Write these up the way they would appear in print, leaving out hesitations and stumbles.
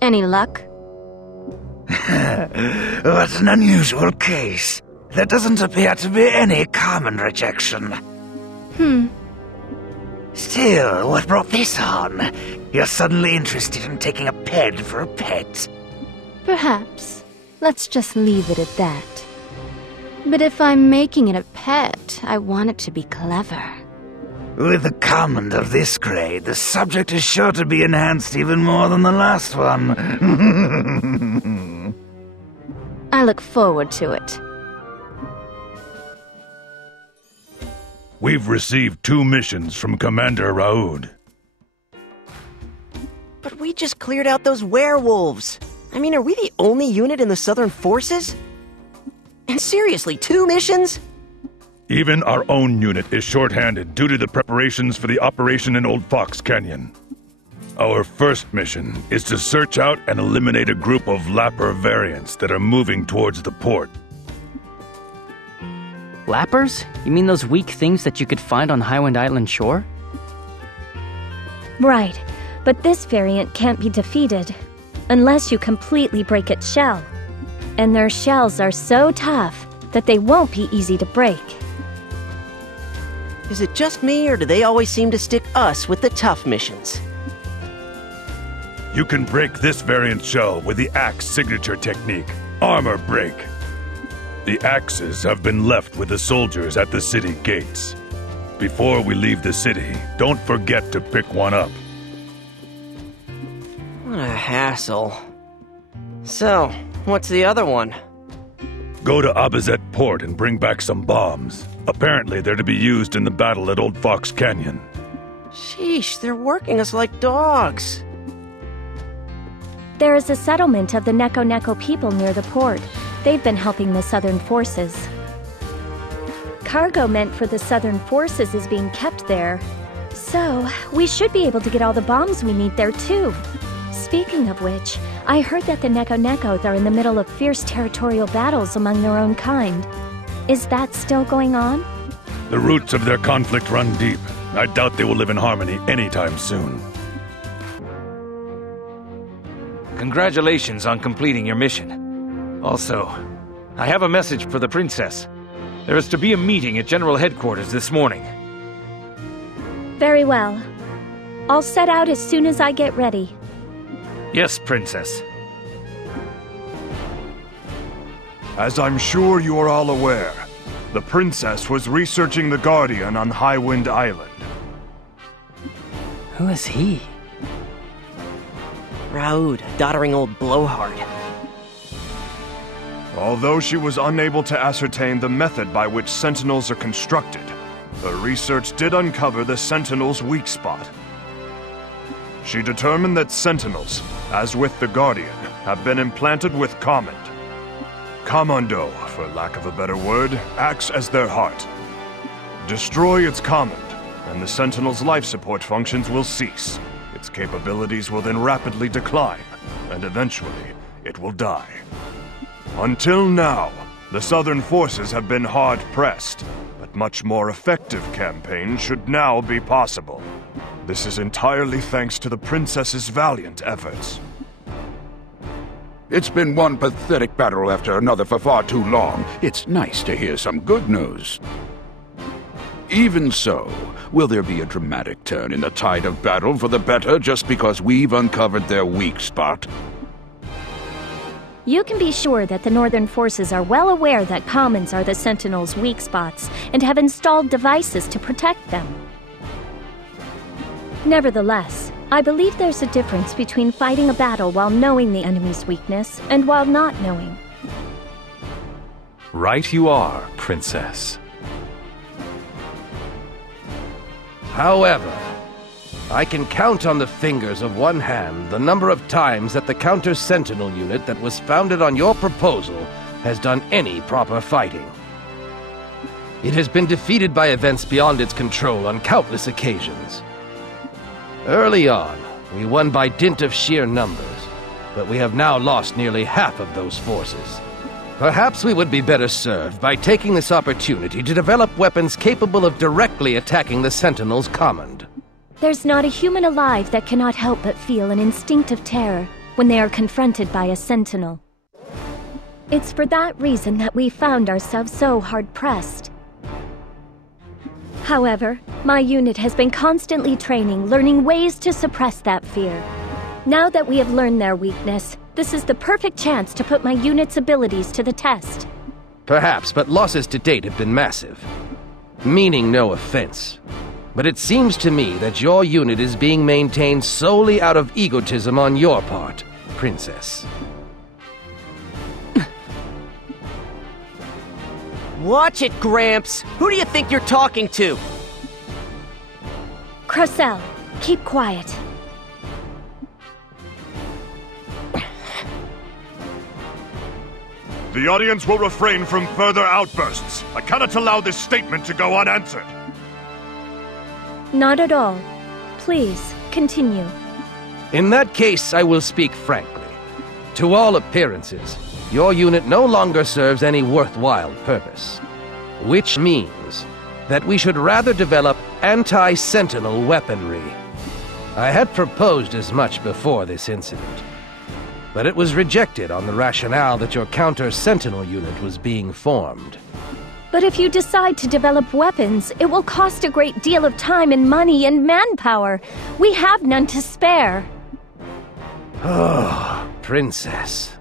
Any luck? What an unusual case. There doesn't appear to be any common rejection. Still, what brought this on? You're suddenly interested in taking a ped for a pet. Perhaps. Let's just leave it at that. But if I'm making it a pet, I want it to be clever. With a comment of this grade, the subject is sure to be enhanced even more than the last one. I look forward to it. We've received 2 missions from Commander Raoud. But we just cleared out those werewolves. I mean, are we the only unit in the Southern Forces? And seriously, 2 missions? Even our own unit is short-handed due to the preparations for the operation in Old Fox Canyon. Our first mission is to search out and eliminate a group of Lapper variants that are moving towards the port. Lappers? You mean those weak things that you could find on Highwind Island shore? Right, but this variant can't be defeated unless you completely break its shell. And their shells are so tough that they won't be easy to break. Is it just me, or do they always seem to stick us with the tough missions? You can break this variant shell with the Axe signature technique, Armor Break. The axes have been left with the soldiers at the city gates. Before we leave the city, don't forget to pick one up. What a hassle. So, what's the other one? Go to Abazet Port and bring back some bombs. Apparently they're to be used in the battle at Old Fox Canyon. Sheesh, they're working us like dogs. There is a settlement of the Neko Neko people near the port. They've been helping the Southern Forces. Cargo meant for the Southern Forces is being kept there. So, we should be able to get all the bombs we need there too. Speaking of which, I heard that the Neko Nekos are in the middle of fierce territorial battles among their own kind. Is that still going on? The roots of their conflict run deep. I doubt they will live in harmony anytime soon. Congratulations on completing your mission. Also, I have a message for the princess. There is to be a meeting at General Headquarters this morning. Very well. I'll set out as soon as I get ready. Yes, Princess. As I'm sure you are all aware, the princess was researching the Guardian on Highwind Island. Who is he? Raoud, doddering old blowhard. Although she was unable to ascertain the method by which Sentinels are constructed, her research did uncover the Sentinel's weak spot. She determined that Sentinels, as with the Guardian, have been implanted with Command. Commando, for lack of a better word, acts as their heart. Destroy its Command, and the Sentinel's life support functions will cease. Its capabilities will then rapidly decline, and eventually, it will die. Until now, the Southern Forces have been hard-pressed, but much more effective campaigns should now be possible. This is entirely thanks to the Princess's valiant efforts. It's been one pathetic battle after another for far too long. It's nice to hear some good news. Even so, will there be a dramatic turn in the tide of battle for the better just because we've uncovered their weak spot? You can be sure that the Northern Forces are well aware that Commons are the Sentinels' weak spots and have installed devices to protect them. Nevertheless, I believe there's a difference between fighting a battle while knowing the enemy's weakness and while not knowing. Right you are, Princess. However, I can count on the fingers of one hand the number of times that the Counter-Sentinel unit that was founded on your proposal has done any proper fighting. It has been defeated by events beyond its control on countless occasions. Early on, we won by dint of sheer numbers, but we have now lost nearly half of those forces. Perhaps we would be better served by taking this opportunity to develop weapons capable of directly attacking the Sentinel's command. There's not a human alive that cannot help but feel an instinctive terror when they are confronted by a Sentinel. It's for that reason that we found ourselves so hard-pressed. However, my unit has been constantly training, learning ways to suppress that fear. Now that we have learned their weakness, this is the perfect chance to put my unit's abilities to the test. Perhaps, but losses to date have been massive. Meaning no offense. But it seems to me that your unit is being maintained solely out of egotism on your part, Princess. Watch it, Gramps! Who do you think you're talking to? Crocell, keep quiet. The audience will refrain from further outbursts. I cannot allow this statement to go unanswered. Not at all. Please, continue. In that case, I will speak frankly. To all appearances, your unit no longer serves any worthwhile purpose. Which means that we should rather develop anti-Sentinel weaponry. I had proposed as much before this incident, but it was rejected on the rationale that your counter-Sentinel unit was being formed. But if you decide to develop weapons, it will cost a great deal of time and money and manpower. We have none to spare. Oh, Princess.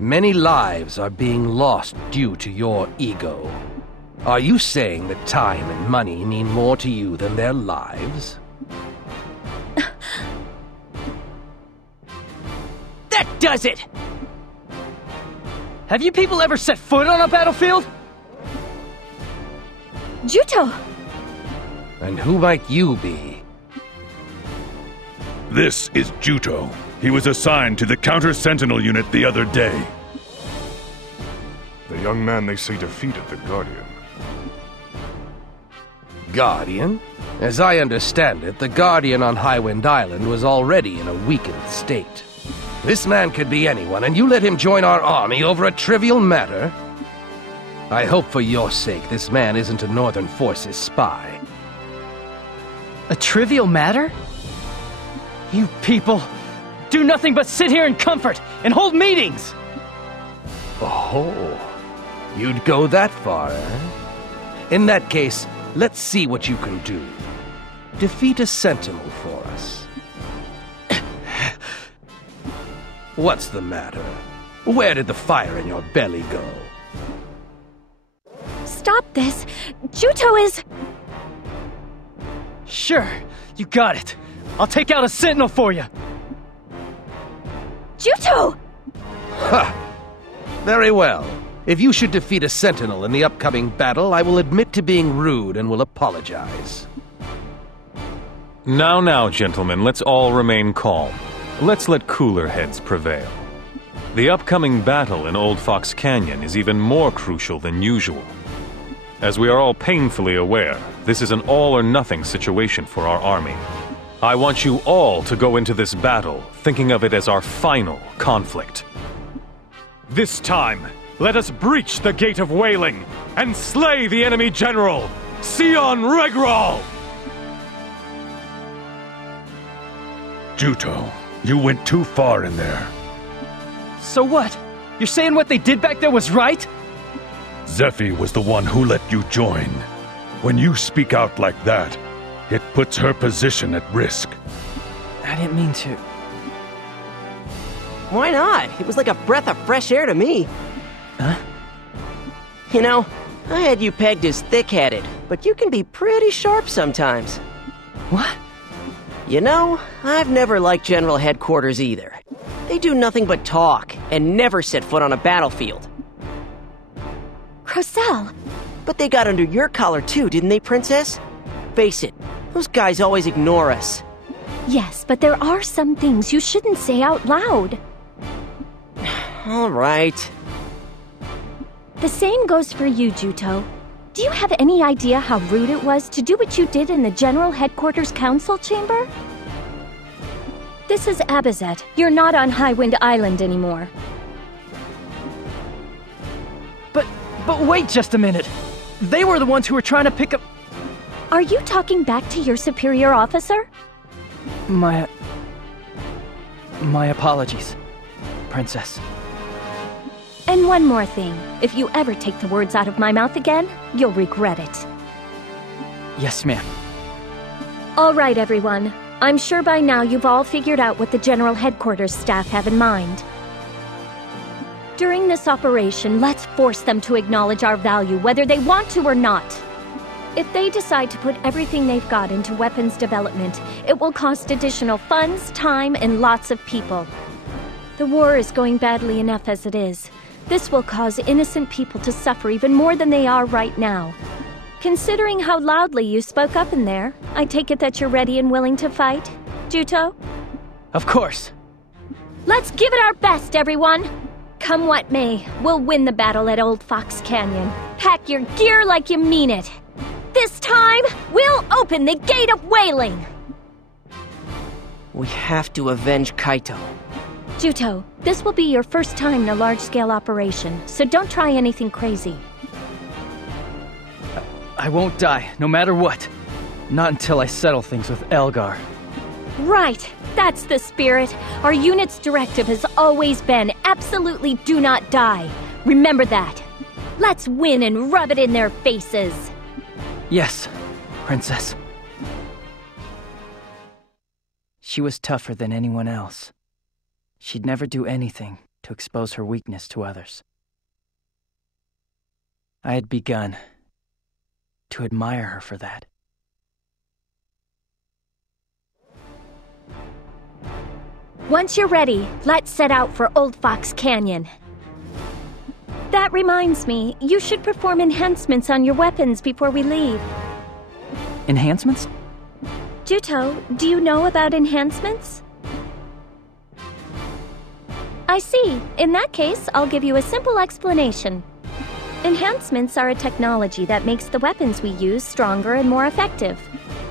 Many lives are being lost due to your ego. Are you saying that time and money mean more to you than their lives? That does it! Have you people ever set foot on a battlefield? Juto! And who might you be? This is Juto. He was assigned to the Counter-Sentinel unit the other day. The young man they say defeated the Guardian. Guardian? As I understand it, the Guardian on Highwind Island was already in a weakened state. This man could be anyone, and you let him join our army over a trivial matter? I hope for your sake this man isn't a Northern Forces spy. A trivial matter? You people do nothing but sit here in comfort and hold meetings! Oh, you'd go that far, eh? In that case, let's see what you can do. Defeat a Sentinel for us. What's the matter? Where did the fire in your belly go? Stop this! Juto is... Sure, you got it. I'll take out a Sentinel for you. Juto! Ha! Very well. If you should defeat a Sentinel in the upcoming battle, I will admit to being rude and will apologize. Now, gentlemen, let's all remain calm. Let's let cooler heads prevail. The upcoming battle in Old Fox Canyon is even more crucial than usual. As we are all painfully aware, this is an all-or-nothing situation for our army. I want you all to go into this battle thinking of it as our final conflict. This time, let us breach the Gate of Wailing and slay the enemy general, Sion Regral! Juto, you went too far in there. So what? You're saying what they did back there was right? Zephy was the one who let you join. When you speak out like that, it puts her position at risk. I didn't mean to. Why not? It was like a breath of fresh air to me. Huh? You know, I had you pegged as thick-headed, but you can be pretty sharp sometimes. What? You know, I've never liked General Headquarters either. They do nothing but talk, and never set foot on a battlefield. Crocell! But they got under your collar too, didn't they, Princess? Face it, those guys always ignore us. Yes, but there are some things you shouldn't say out loud. All right. The same goes for you, Juto. Do you have any idea how rude it was to do what you did in the General Headquarters Council Chamber? This is Abazet. You're not on Highwind Island anymore. But wait just a minute. They were the ones who were trying to pick up... Are you talking back to your superior officer? My apologies, Princess. And one more thing. If you ever take the words out of my mouth again, you'll regret it. Yes, ma'am. All right, everyone. I'm sure by now you've all figured out what the General Headquarters staff have in mind. During this operation, let's force them to acknowledge our value, whether they want to or not. If they decide to put everything they've got into weapons development, it will cost additional funds, time, and lots of people. The war is going badly enough as it is. This will cause innocent people to suffer even more than they are right now. Considering how loudly you spoke up in there, I take it that you're ready and willing to fight, Juto? Of course. Let's give it our best, everyone! Come what may, we'll win the battle at Old Fox Canyon. Pack your gear like you mean it. This time, we'll open the Gate of Wailing! We have to avenge Kaito. Juto, this will be your first time in a large-scale operation, so don't try anything crazy. I won't die, no matter what. Not until I settle things with Elgar. Right, that's the spirit. Our unit's directive has always been absolutely do not die. Remember that. Let's win and rub it in their faces. Yes, Princess. She was tougher than anyone else. She'd never do anything to expose her weakness to others. I had begun to admire her for that. Once you're ready, let's set out for Old Fox Canyon. That reminds me, you should perform enhancements on your weapons before we leave. Enhancements? Juto, do you know about enhancements? I see. In that case, I'll give you a simple explanation. Enhancements are a technology that makes the weapons we use stronger and more effective.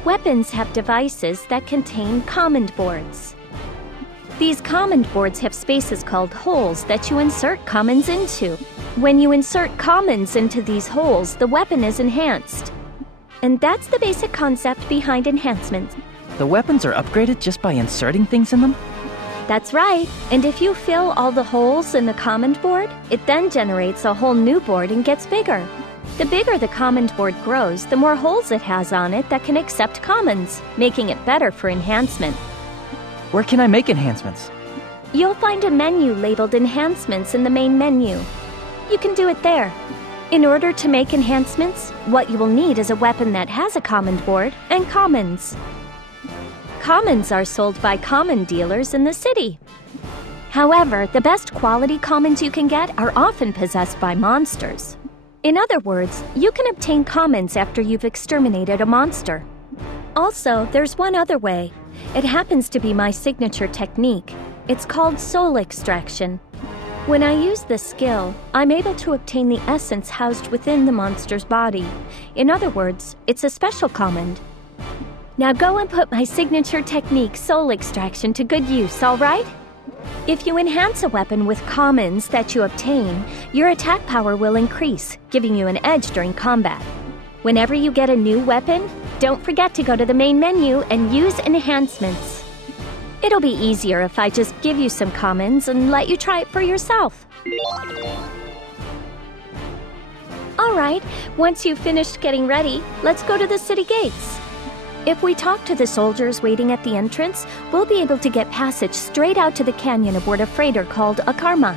Weapons have devices that contain command boards. These command boards have spaces called holes that you insert commands into. When you insert commands into these holes, the weapon is enhanced. And that's the basic concept behind enhancements. The weapons are upgraded just by inserting things in them? That's right. And if you fill all the holes in the command board, it then generates a whole new board and gets bigger. The bigger the command board grows, the more holes it has on it that can accept commands, making it better for enhancement. Where can I make enhancements? You'll find a menu labeled Enhancements in the main menu. You can do it there. In order to make enhancements, what you will need is a weapon that has a command board and commands. Commands are sold by common dealers in the city. However, the best quality commands you can get are often possessed by monsters. In other words, you can obtain commands after you've exterminated a monster. Also, there's one other way. It happens to be my signature technique. It's called soul extraction. When I use this skill, I'm able to obtain the essence housed within the monster's body. In other words, it's a special command. Now go and put my signature technique, soul extraction, to good use, all right? If you enhance a weapon with commands that you obtain, your attack power will increase, giving you an edge during combat. Whenever you get a new weapon, don't forget to go to the main menu and use enhancements. It'll be easier if I just give you some commands and let you try it for yourself. All right, once you've finished getting ready, let's go to the city gates. If we talk to the soldiers waiting at the entrance, we'll be able to get passage straight out to the canyon aboard a freighter called a Karma.